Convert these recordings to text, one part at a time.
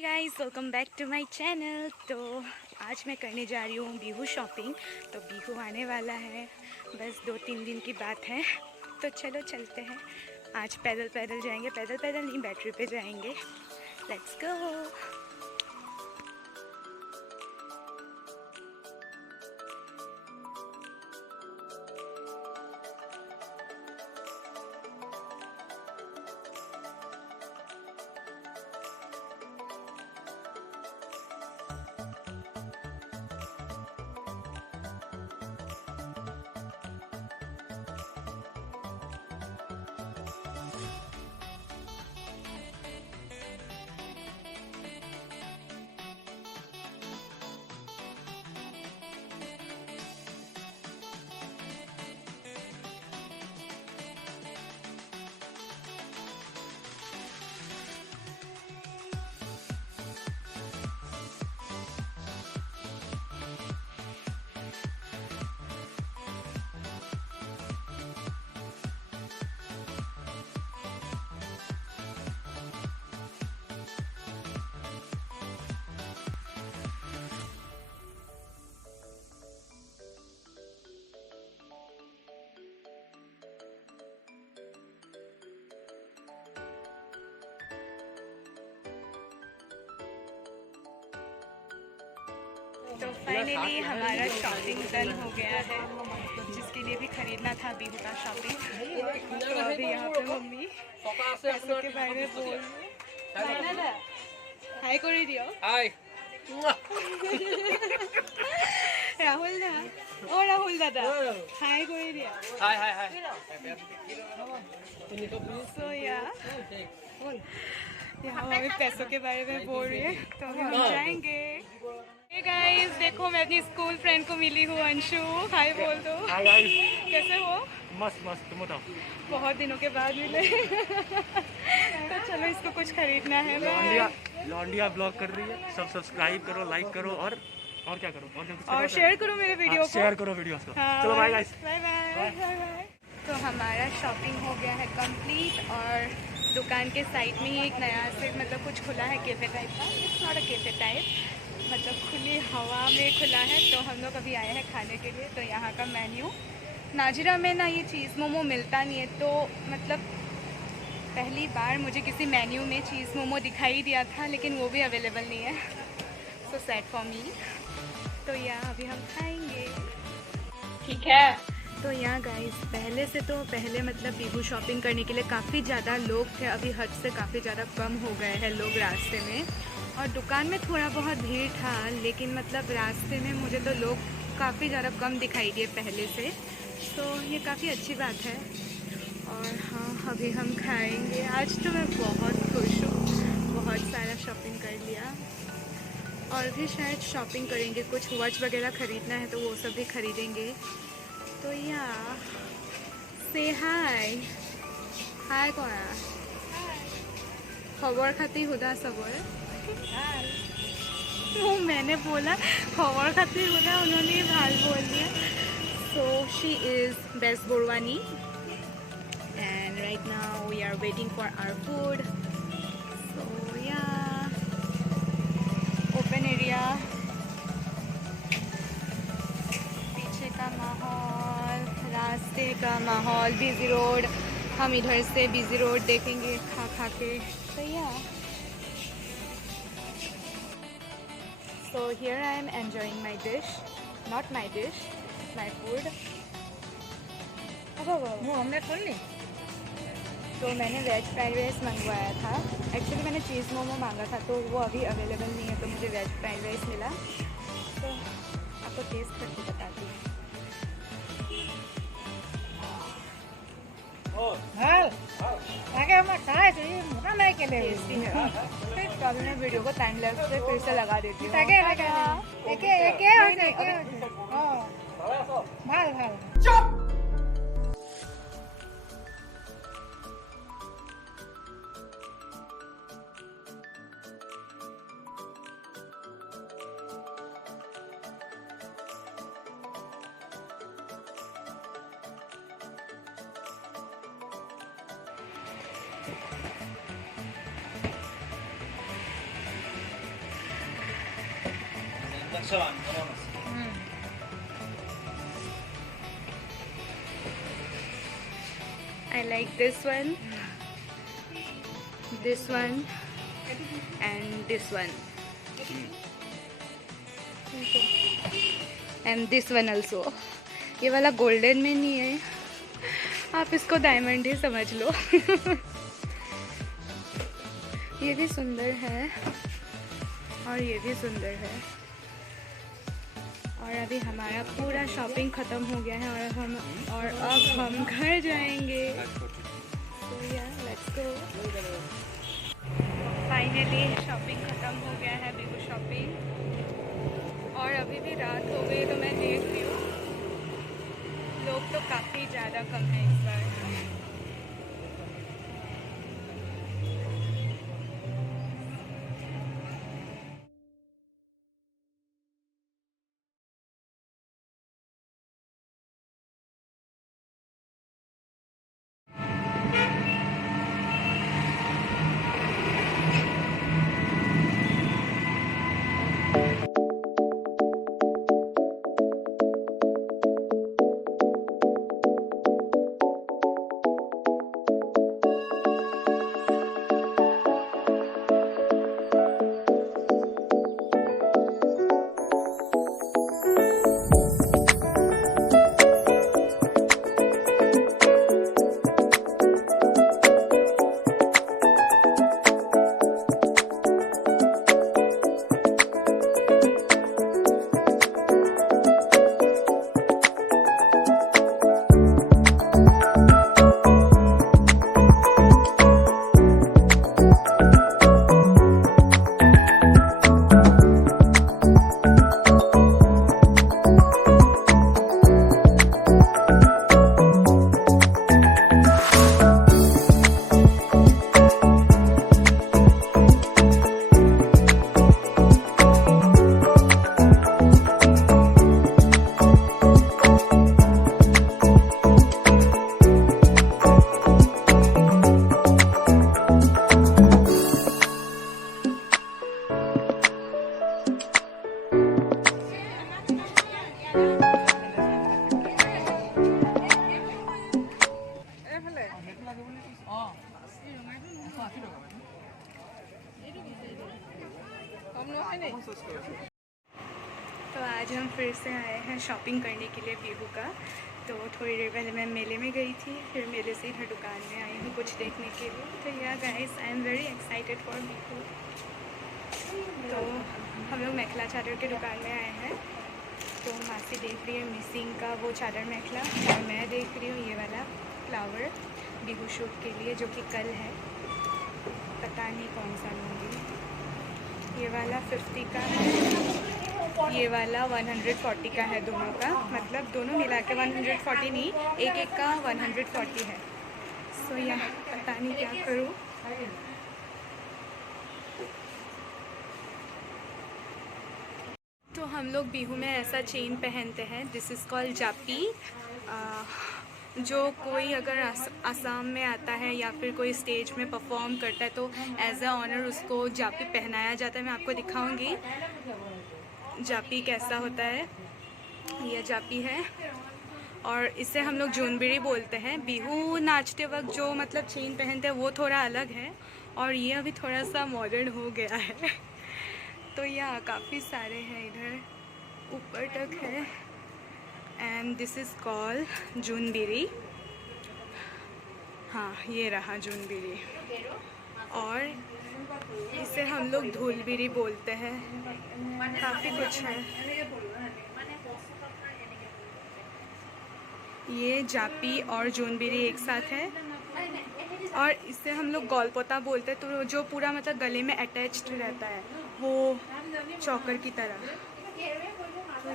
Guys, welcome back to my channel. तो आज मैं करने जा रही हूँ बिहू शॉपिंग। तो बिहू आने वाला है, बस 2-3 दिन की बात है। तो चलो चलते हैं। आज पैदल पैदल जाएंगे, पैदल पैदल नहीं, बैटरी पे जाएंगे। Let's go. तो फाइनली हमारा शॉपिंग डन हो गया है, जिसके लिए भी खरीदना था बिहू का शॉपिंग। तो अभी यहाँ पे मम्मी पैसों के बारे में बोल हाय कर दियो। हाय राहुल ना, ओ राहुल दादा हाय कर दिया। हाय हाय हाय। सो यहाँ मम्मी पैसों के बारे में बोल रही है, तो अभी हम जाएंगे। हे गाइस, देखो मैं अपनी स्कूल फ्रेंड को मिली हूँ, अंशु। हाय बोल दो। Hi guys. कैसे हो? मस्त मस्त, तुम बताओ। बहुत दिनों के बाद मिले। तो चलो इसको कुछ खरीदना है। लौंडिया ब्लॉग कर रही है, सब सब्सक्राइब करो, लाइक करो और क्या करो, और शेयर करो मेरे वीडियो को। शेयर करो वीडियोस को। हाँ, चलो bye guys. Bye bye bye bye. तो हमारा शॉपिंग हो गया है कंप्लीट, और दुकान के साइड में ही एक नया से मतलब कुछ खुला है, कैफे टाइप का। It's not a cafe type, मतलब खुली हवा में खुला है। तो हम लोग अभी आए हैं खाने के लिए। तो यहाँ का मेन्यू, नाजिरा में ना ये चीज़ मोमो मिलता नहीं है, तो मतलब पहली बार मुझे किसी मेन्यू में चीज़ मोमो दिखाई दिया था, लेकिन वो भी अवेलेबल नहीं है। So sad for me. तो यहाँ अभी हम खाएंगे, ठीक है। तो यहाँ गाइस, पहले मतलब बिहू शॉपिंग करने के लिए काफ़ी ज़्यादा लोग थे। अभी हद से काफ़ी ज़्यादा कम हो गए हैं लोग रास्ते में, और दुकान में थोड़ा बहुत भीड़ था, लेकिन मतलब रास्ते में मुझे तो लोग काफ़ी ज़्यादा कम दिखाई दिए पहले से। तो ये काफ़ी अच्छी बात है। और हाँ, अभी हम खाएंगे। आज तो मैं बहुत खुश हूँ, बहुत सारा शॉपिंग कर लिया, और भी शायद शॉपिंग करेंगे। कुछ वॉच वगैरह ख़रीदना है तो वो सब भी खरीदेंगे। तो या से हाय हाय करा खबर खाती हुदा सबर। तो मैंने बोला खबर खाती हुदा, उन्होंने भाल बोल दिया। सो शी इज़ बेस्ट बोरवानी, and right now we are waiting for our food. So yeah open area, पीछे का माहौल, रास्ते का माहौल, बिजी रोड। हम इधर से बिजी रोड देखेंगे खा खा के। तो या so here I am enjoying my dish, not my dish, my food. वो हमने खोल ली। तो मैंने वेज फ्राइड राइस मंगवाया था। एक्चुअली मैंने चीज़ मोमो मांगा था, तो वो अभी अवेलेबल नहीं है, तो मुझे वेज फ्राइड राइस मिला। तो आपको टेस्ट करके बताती हूँ। टेस्टी है। तो अभी मैं वीडियो को टाइम लैप्स से फिर से लगा देती हूँ। I like this one, and this one, and this one also. ये वाला गोल्डन में नहीं है, आप इसको डायमंड ही समझ लो। ये भी सुंदर है और ये भी सुंदर है। और अभी हमारा पूरा शॉपिंग ख़त्म हो गया है और अब हम घर जाएंगे। So yeah, let's go. Finally shopping ख़त्म हो गया है, बिहू शॉपिंग। और अभी भी रात हो गई तो मैं देख रही हूँ लोग तो काफ़ी ज़्यादा कम है इस बार। तो आज हम फिर से आए हैं शॉपिंग करने के लिए बिहू का। तो थोड़ी देर पहले मैं मेले में गई थी, फिर मेले से इधर दुकान में आई हूँ कुछ देखने के लिए। तो या guys, I am very excited for Bihu. तो हम लोग मेखला चादर के दुकान में आए हैं। तो मासी देख रही है मिसिंग का वो चादर मेखला, और मैं देख रही हूँ ये वाला फ्लावर बिहू शूट के लिए, जो कि कल है। पता नहीं कौन सा लूँगी। ये वाला 50 का है, ये वाला 140 का है। दोनों का मतलब दोनों मिला के 140 नहीं, एक एक का 140 है। सो यह पता नहीं क्या करूँ। तो हम लोग बिहू में ऐसा चेन पहनते हैं, दिस इज़ कॉल्ड जापी। जो कोई अगर आसाम में आता है या फिर कोई स्टेज में परफॉर्म करता है तो एज अ ऑनर उसको जापी पहनाया जाता है। मैं आपको दिखाऊंगी जापी कैसा होता है। यह जापी है और इसे हम लोग जूनबिरी बोलते हैं। बिहू नाचते वक्त जो मतलब चेन पहनते हैं वो थोड़ा अलग है, और ये अभी थोड़ा सा मॉडर्न हो गया है। तो यह काफ़ी सारे हैं, इधर ऊपर तक है। एंड दिस इज़ कॉल्ड जूनबिरी। हाँ, ये रहा जूनबिरी। और इसे हम लोग धूलबिरी बोलते हैं। काफ़ी कुछ है। ये जापी और जूनबिरी एक साथ है, और इसे हम लोग गोलपोता बोलते हैं। तो जो पूरा मतलब गले में अटैच्ड रहता है, वो चौकर की तरह। तो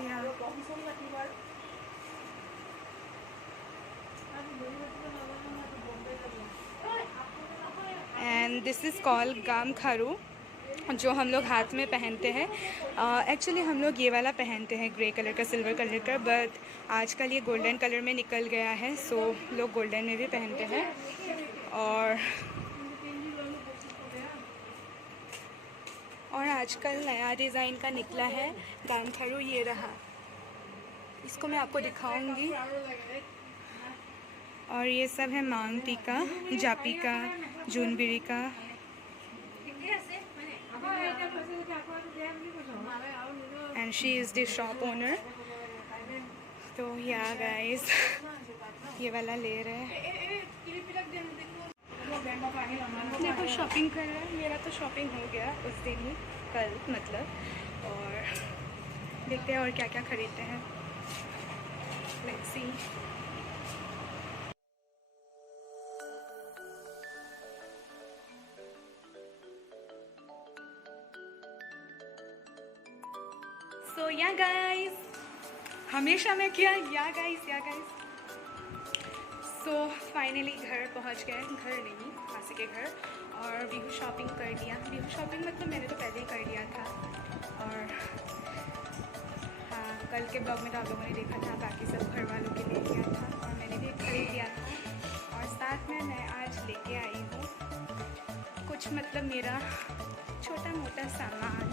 एंड दिस इज़ कॉल्ड गाम खारू, जो हम लोग हाथ में पहनते हैं। एक्चुअली हम लोग ये वाला पहनते हैं ग्रे कलर का, सिल्वर कलर का, बट आजकल ये गोल्डन कलर में निकल गया है, सो लोग गोल्डन में भी पहनते हैं। और आजकल नया डिज़ाइन का निकला है गांथरू, ये रहा, इसको मैं आपको दिखाऊंगी। और ये सब है मांग टीका, जापी का, जूनबिरी का। And she is the shop owner. तो या गाइस ये वाला ले रहे हैं। देखो शॉपिंग कर रहे हैं, मेरा तो शॉपिंग हो गया उस दिन ही, कल मतलब। और देखते हैं और क्या क्या खरीदते हैं। Let's see. सो या गाइस, हमेशा मैं क्या या गाइस। सो फाइनली घर पहुंच गए, घर नहीं मासी के घर। और बिहू शॉपिंग कर लिया। बिहू शॉपिंग मतलब मैंने तो पहले ही कर लिया था। और हाँ, कल के ब्लॉग में तो आप लोगों ने देखा था, बाकी सब घर वालों के लिए लिया था और मैंने भी खरीद लिया था। और साथ में मैं आज लेके आई हूँ कुछ मतलब मेरा छोटा मोटा सामान।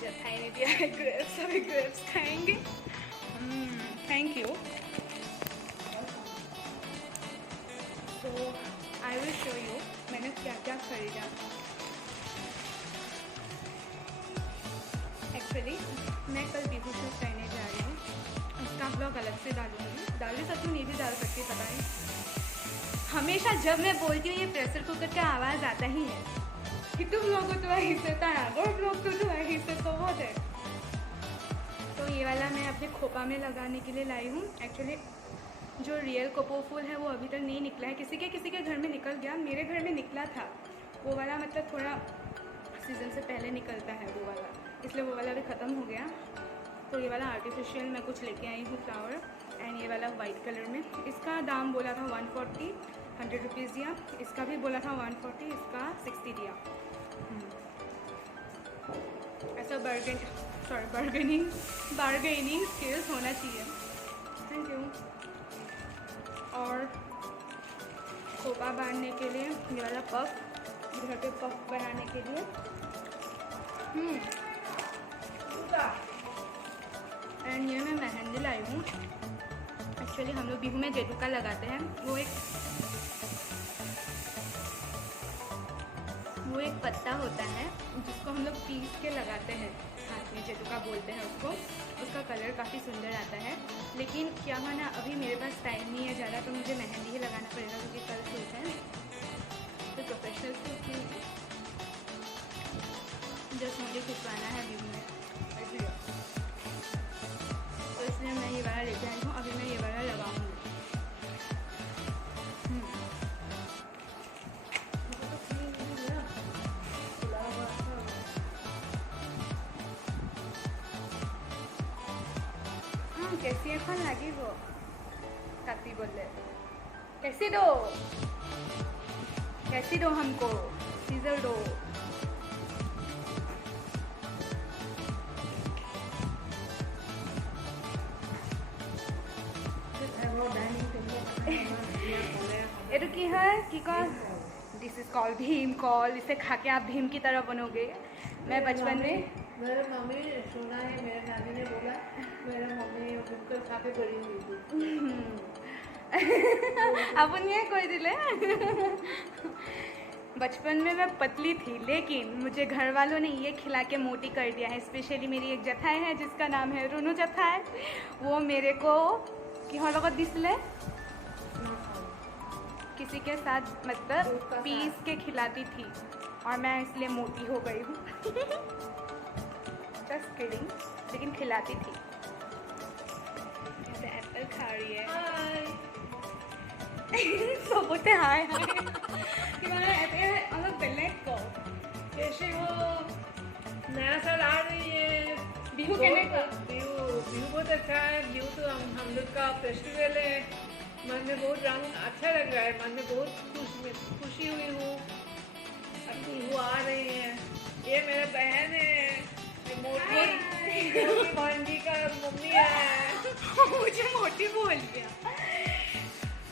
जथाई ने दिया है ग्रेप्स, अभी ग्रेप्स खाएंगे। Thank you. तो आई विल शो यू मैंने क्या क्या खरीदा। एक्चुअली मैं कल बिहू शूट करने जा रही हूँ, उसका ब्लॉग अलग से डालूंगी। डाल भी सकती हूँ, नहीं भी डाल सकती, पता नहीं। हमेशा जब मैं बोलती हूँ ये प्रेशर कुकर का आवाज़ आता ही है कि तुम लोगों तो वहीं से और लोग तो वहीं से तो बहुत है। तो ये वाला मैं अपने खोपा में लगाने के लिए लाई हूँ। एक्चुअली जो रियल कोपो फूल है वो अभी तक नहीं निकला है, किसी के घर में निकल गया, मेरे घर में निकला था वो वाला, मतलब थोड़ा सीज़न से पहले निकलता है वो वाला, इसलिए वो वाला भी ख़त्म हो गया। तो ये वाला आर्टिफिशियल मैं कुछ लेके आई हूँ फ्लावर। एंड ये वाला वाइट कलर में, इसका दाम बोला था 140, 100 रुपीज़ दिया। इसका भी बोला था 140, इसका 60 दिया। ऐसा बार्गेनिंग स्किल्स होना चाहिए। Thank you. और खोपा बांधने के लिए ये वाला पफ, घर पे पफ बनाने के लिए। एंड ये मैं मेहंदी लाई हूँ। एक्चुअली हम लोग बिहू में जेटुका लगाते हैं, वो एक पत्ता होता है जिसको हम लोग पीस के लगाते हैं हाथ में, जेटुका बोलते हैं उसको। उसका कलर काफ़ी सुंदर आता है। लेकिन क्या हुआ ना, अभी मेरे पास टाइम नहीं है ज़्यादा, तो मुझे मेहंदी ही लगाना पड़ेगा क्योंकि कल शूट है। तो प्रोफेशनल शूट नहीं, जस्ट मुझे खिंचवाना है बिहू में, तो इसलिए मैं ये वाला लेके आई हूँ। अभी मैं ये वाला लगाऊंगी। कैसी है खान लगी वो काती बोले, कैसी दो हमको सीजर दो। एटू की है कि call, this is call Bhim call. इसे खा के आप भीम की तरह बनोगे। मैं बचपन में मेरे मम्मी ने सुना है, मेरे नानी ने बोला मेरा मम्मी बिल्कुल खा के बड़ी हुई थी। अपन ये कोई दिले। बचपन में मैं पतली थी, लेकिन मुझे घर वालों ने ये खिला के मोटी कर दिया है। स्पेशली मेरी एक जथाई है जिसका नाम है रुनु जथाई, वो मेरे को कि हम लोग दिसले किसी के साथ मतलब पीस के खिलाती थी और मैं इसलिए मोटी हो गई हूँ। जस्ट किडिंग, लेकिन खिलाती थी। ऐसे एप्पल खा रही है। सब बोलते हाय अलग बेलेट को कैसे हो? नया साल आ रही है, बिहू कहने का बिहू बहुत अच्छा है। बिहू तो हम लोग का फेस्टिवल है। मन में बहुत रंग अच्छा लग रहा है, मन में बहुत खुशी हुई हूँ। अब बिहू आ रही है। ये मेरा बहन है, मोटी भांजी का मम्मी है। मुझे मोटी बोल दिया।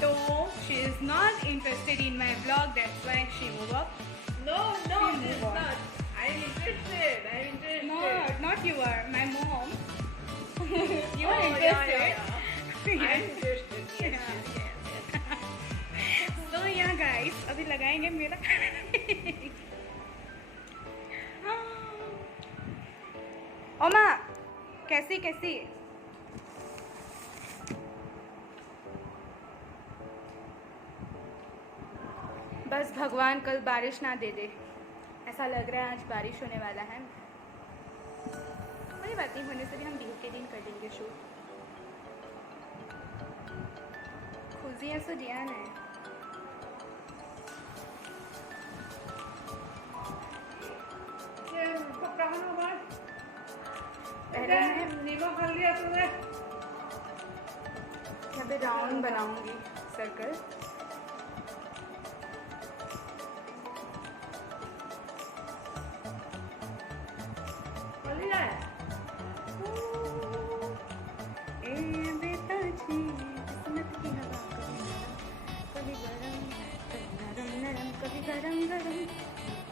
तो she is not interested in my vlog, that's why she move up. No, no, She this move is on. not. I'm interested. I'm interested. No, not you are, my mom. You are Oh, interested. yeah. I'm interested. Yes, Yeah. yes, yes, yes. So yeah guys, अभी लगाएंगे मेरा ओमा कैसी कैसी बस भगवान कल बारिश ना दे दे, ऐसा लग रहा है आज बारिश होने वाला है। कोई बात नहीं, होने से भी हम बिहू के दिन कर देंगे शूट। खुशियाँ सो जियान है। ये पक्का होना बात। पहले मैं नींबू खा लिया तूने? यहाँ पे राउंड बनाऊंगी सर्कल। खा लिया है? ए बेटा जी, किस्मत की हवा कभी नरम, कभी गरम, कभी नरम नरम, कभी गरम गरम।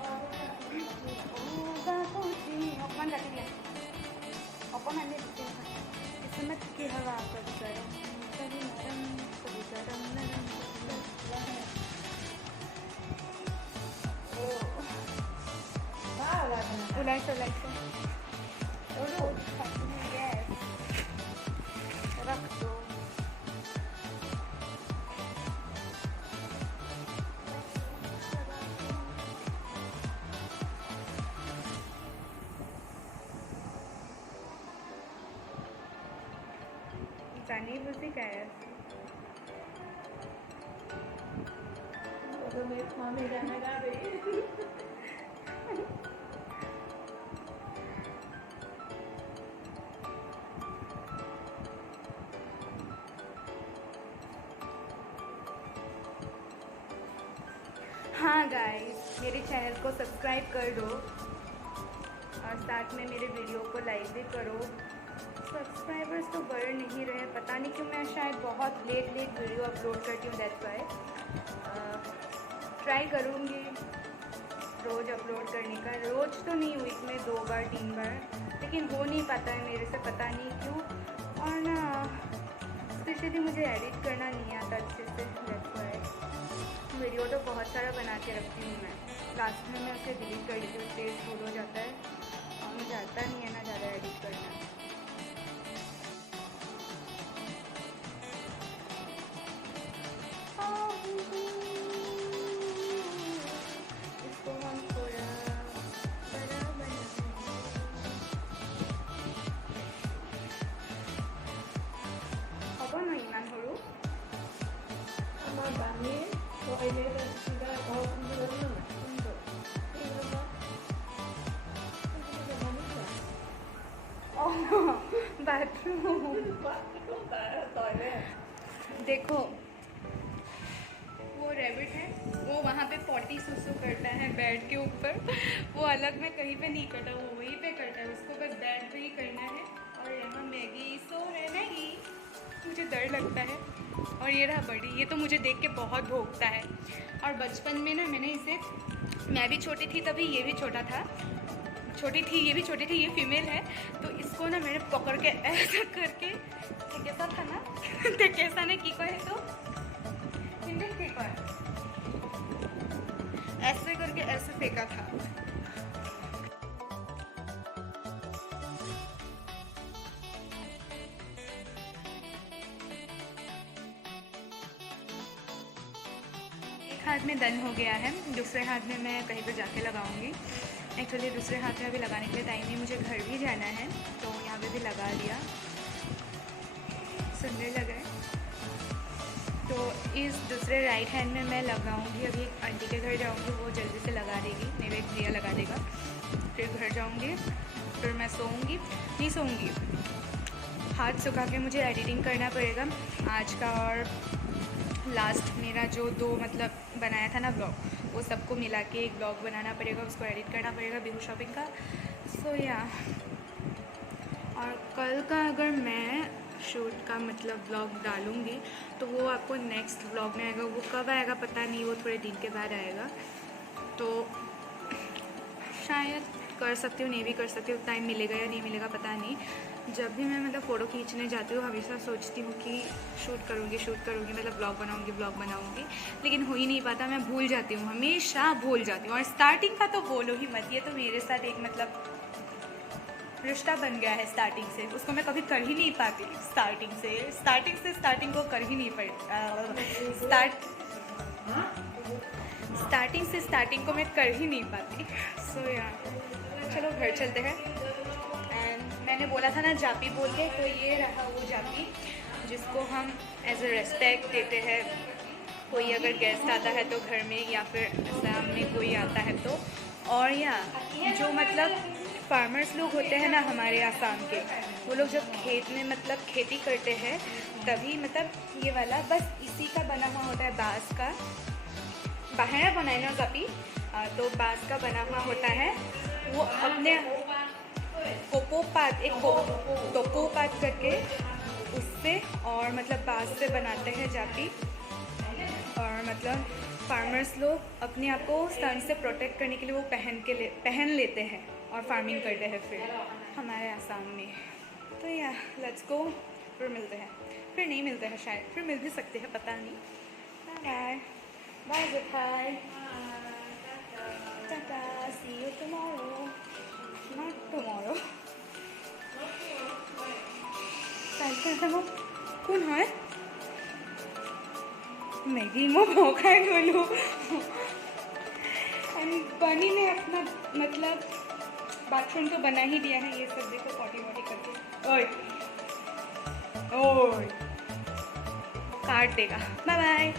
ओ बाबू जी, अपमान कर दिया। अपमान ने दिया। किस्मत की हवा कभी गरम, कभी नरम, कभी गरम नरम। उलाइसो उलाइसो। Yes. रख दो। जानी बुझी क्या है? तो मेरे मामी जाने जा रही। हाँ गाइस, मेरे चैनल को सब्सक्राइब कर दो और साथ में मेरे वीडियो को लाइक भी करो। सब्सक्राइबर्स तो बढ़ नहीं रहे, पता नहीं क्यों। मैं शायद बहुत लेट वीडियो अपलोड करती हूँ, दैट्स वाई। ट्राई करूँगी रोज़ अपलोड करने का। रोज़ तो नहीं, वीक में 2 बार 3 बार, लेकिन हो नहीं पाता है मेरे से, पता नहीं क्यों। और ना स्पेशली मुझे एडिट करना नहीं आता अच्छे से, दैट्स वाई। वीडियो तो बहुत सारा बना के रखती हूँ मैं, लास्ट में मैं उसे डिलीट कर देती हूँ, स्पेस फुल हो जाता है और मुझे आता नहीं है ना ज़्यादा एडिट करना। इसको हम थोड़ा बड़ा बनाएंगे। खबर नहीं मान हरु আমার বানিয়ে সবাই बाथरूम देखो, वो रैबिट है, वो वहाँ पे पॉटी सुसु करता है बेड के ऊपर। वो अलग में कहीं पे नहीं करता, वो वहीं पे करता है, उसको बस बेड पे ही करना है। और यहाँ मैगी सो रहे मैगी, मुझे डर लगता है। और ये रहा बड़ी, ये तो मुझे देख के बहुत भौंकता है। और बचपन में ना मैंने इसे, मैं भी छोटी थी तभी ये भी छोटा था, छोटी थी ये भी छोटी थी, ये फीमेल है, तो इसको ना मैंने पकड़ के ऐसा करके, कैसा था ना ते कैसा ने की कहे तो हिंदी की कहे, ऐसे करके ऐसे फेंका था। एक हाथ में डन हो गया है, दूसरे हाथ में मैं कहीं पर जाके लगाऊंगी। एक्चुअली दूसरे हाथ में अभी लगाने के लिए टाइम नहीं, मुझे घर भी जाना है, तो यहाँ पे भी लगा दिया, सुंदर लग रहा है। तो इस दूसरे राइट हैंड में मैं लगाऊंगी। अभी एक आंटी के घर जाऊंगी, वो जल्दी से लगा देगी, मेरा एक भैया लगा देगा। फिर घर जाऊंगी, फिर मैं सोऊंगी, नहीं सोऊंगी, हाथ सुखा के मुझे एडिटिंग करना पड़ेगा आज का। और लास्ट मेरा जो 2 मतलब बनाया था ना ब्लॉग, वो सबको मिला के एक ब्लॉग बनाना पड़ेगा, उसको एडिट करना पड़ेगा बिहू शॉपिंग का। सो या, और कल का अगर मैं शूट का मतलब ब्लॉग डालूँगी, तो वो आपको नेक्स्ट ब्लॉग में आएगा। वो कब आएगा पता नहीं, वो थोड़े दिन के बाद आएगा। तो शायद कर सकती हूँ, नहीं भी कर सकती हूँ, टाइम मिलेगा या नहीं मिलेगा पता नहीं। जब भी मैं मतलब फ़ोटो खींचने जाती हूँ हमेशा सोचती हूँ कि शूट करूँगी मतलब ब्लॉग बनाऊँगी, लेकिन हो ही नहीं पाता। मैं भूल जाती हूँ, हमेशा भूल जाती हूँ। और स्टार्टिंग का तो बोलो ही मत, ये तो मेरे साथ एक मतलब रिश्ता बन गया है स्टार्टिंग से, उसको मैं कभी कर ही नहीं पाती। स्टार्टिंग को कर ही नहीं पाती, स्टार्टिंग को मैं कर ही नहीं पाती। सो यार चलो घर चलते हैं। एंड मैंने बोला था ना जापी बोल के, तो ये रहा वो जापी जिसको हम एज अ रेस्पेक्ट देते हैं। कोई अगर गेस्ट आता है तो घर में, या फिर असम में कोई आता है तो। और या जो मतलब फार्मर्स लोग होते हैं ना हमारे आसाम के, वो लोग जब खेत में मतलब खेती करते हैं तभी मतलब ये वाला बस इसी का बना हुआ होता है, बाँस का बाहर बनाए ना जापी, तो बाँस का बना हुआ होता है। वो अपने टोकोपात करके उससे और मतलब बाँस से बनाते हैं जापी। और मतलब फार्मर्स लोग अपने आप को सन से प्रोटेक्ट करने के लिए वो पहन लेते हैं और फार्मिंग करते हैं फिर हमारे आसाम में। तो या लेट्स गो, फिर मिलते हैं, फिर नहीं मिलते हैं, शायद फिर मिल भी सकते हैं, पता नहीं। बाय बाय जेठाई, tata, see you tomorrow, not tomorrow. कौन है मैगी में भौंका बोलूँ। बनी ने अपना मतलब बाथरूम तो बना ही दिया है, ये सब देखो पॉटी वॉटी करके। ओए ओए काट देगा। Bye bye.